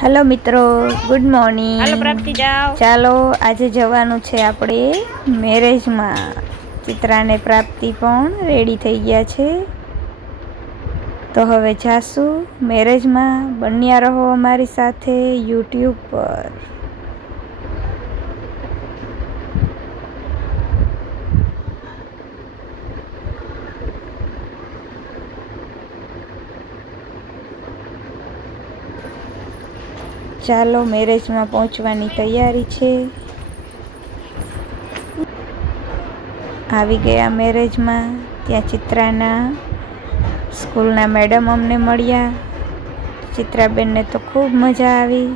Hello મિત્રો, good morning. હાલો પ્રાપ્તિ જાઓ. ચાલો આજે જવાનું છે આપણે મેરેજમાં. ચિત્રાને પ્રાપ્તિ પણ રેડી થઈ ગયા છે, તો હવે જાશું મેરેજમાં. બન્યા રહો અમારી સાથે યુટ્યુબ પર. ચાલો મેરેજમાં પહોંચવાની તૈયારી છે. આવી ગયા મેરેજમાં. ત્યાં ચિત્રાના સ્કૂલના મેડમ અમને મળ્યા. ચિત્રાબેનને તો ખૂબ મજા આવી.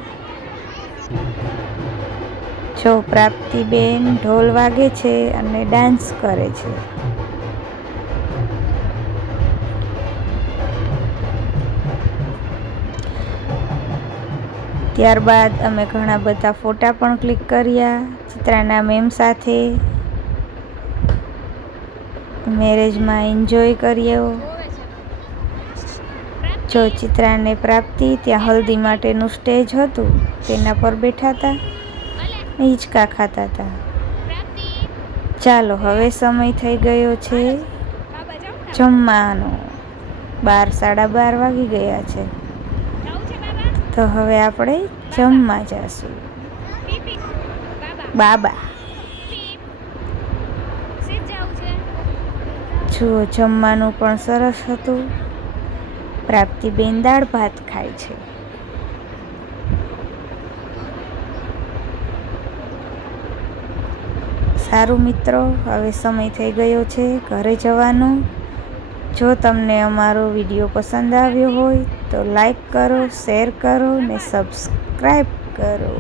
જો પ્રાપ્તિબેન ઢોલ વાગે છે અને ડાન્સ કરે છે. ત્યારબાદ અમે ઘણા બધા ફોટા પણ ક્લિક કર્યા ચિત્રાના મેમ સાથે. મેરેજમાં એન્જોય કર્યો. જો ચિત્રાને પ્રાપ્તિ ત્યાં હલ્દી માટેનું સ્ટેજ હતું, તેના પર બેઠા હતા, હિંચકા ખાતા હતા. ચાલો હવે સમય થઈ ગયો છે જમવાનો. 12:30 વાગી ગયા છે, તો હવે આપણે જમવા જઈશું. બાબા જુઓ, જમવાનું પણ સરસ હતું. પ્રાપ્તિબેન દાળ ભાત ખાય છે. સારું મિત્રો, હવે સમય થઈ ગયો છે ઘરે જવાનો. જો તમને અમારો વિડીયો પસંદ આવ્યો હોય તો લાઈક કરો, શેર કરો ને સબસ્ક્રાઈબ કરો.